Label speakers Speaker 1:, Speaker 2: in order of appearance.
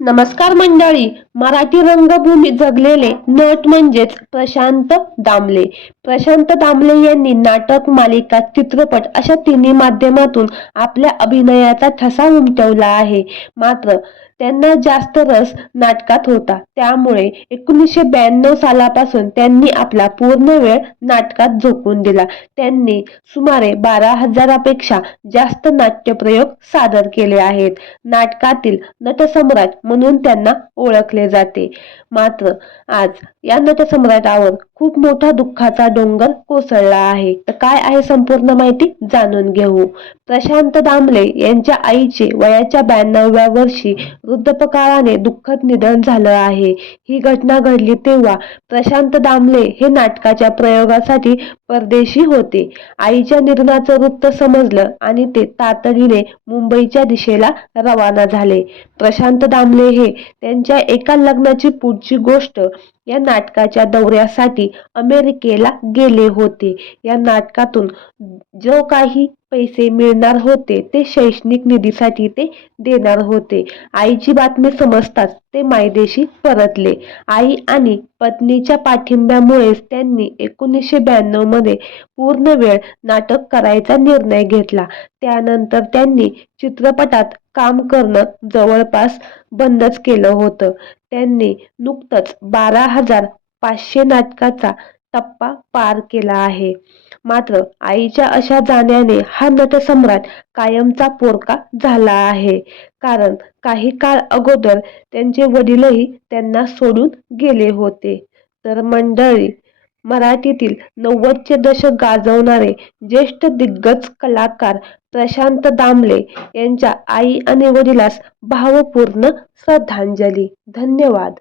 Speaker 1: नमस्कार मंडळी. मराठी रंगभूमी जगलेले नट म्हणजेच प्रशांत दामले. प्रशांत दामले यांनी नाटक मालिका चित्रपट अशा तिन्ही माध्यमातून आपल्या अभिनयाचा ठसा उमटवला आहे. मात्र त्यांना जास्त रस नाटकात होता. त्यामुळे एकोणीसशे ब्याण्णव सालापासून त्यांनी आपला पूर्ण वेळ नाटकात झोकून दिला. त्यांनी सुमारे बारा हजारापेक्षा जास्त नाट्यप्रयोग सादर केले आहेत. नाटकातील नटसम्राट म्हणून त्यांना ओळखले जाते. मात्र आज या नटसम्राटावर खूप मोठा दुःखाचा डोंगर कोसळला आहे. तर काय आहे संपूर्ण माहिती जाणून घेऊ. प्रशांत दामले यांच्या आईचे वयाच्या ब्याण्णव्या वर्षी वृद्धपकाळाने दुःखद निधन झालं आहे. ही घटना घडली तेव्हा प्रशांत दामले हे नाटकाच्या प्रयोगासाठी परदेशी होते. आईच्या निधनाचं वृत्त समजलं आणि ते तातडीने मुंबईच्या दिशेला रवाना झाले. प्रशांत दामले हे त्यांच्या एका लग्नाची पुढची गोष्ट या नाटकाच्या दौऱ्यासाठी अमेरिकेला गेले होते. या नाटकातून जो काही पैसे मिळणार होते ते शैक्षणिक निधीसाठी ते देणार होते. आईची बातमी समजताच ते मायदेशी परतले. आई आणि पत्नीच्या पाठिंब्यामुळेच त्यांनी एकोणीसशे ब्याण्णवमध्ये पूर्ण वेळ नाटक करायचा निर्णय घेतला. त्यानंतर त्यांनी चित्रपटात काम करणं जवळपास बंदच केलं होतं. त्यांनी नुकतंच बारा हजार पाचशे नाटकाचा टप्पा पार केला आहे. मात्र आईच्या अशा जाण्याने हा नटसम्राट कायमचा पोरका झाला आहे. कारण काही काळ अगोदर त्यांचे वडीलही त्यांना सोडून गेले होते. तर मंडळी मराठीतील नव्वदचे दशक गाजवणारे ज्येष्ठ दिग्गज कलाकार प्रशांत दामले यांच्या आई आणि वडिलास भावपूर्ण श्रद्धांजली. धन्यवाद.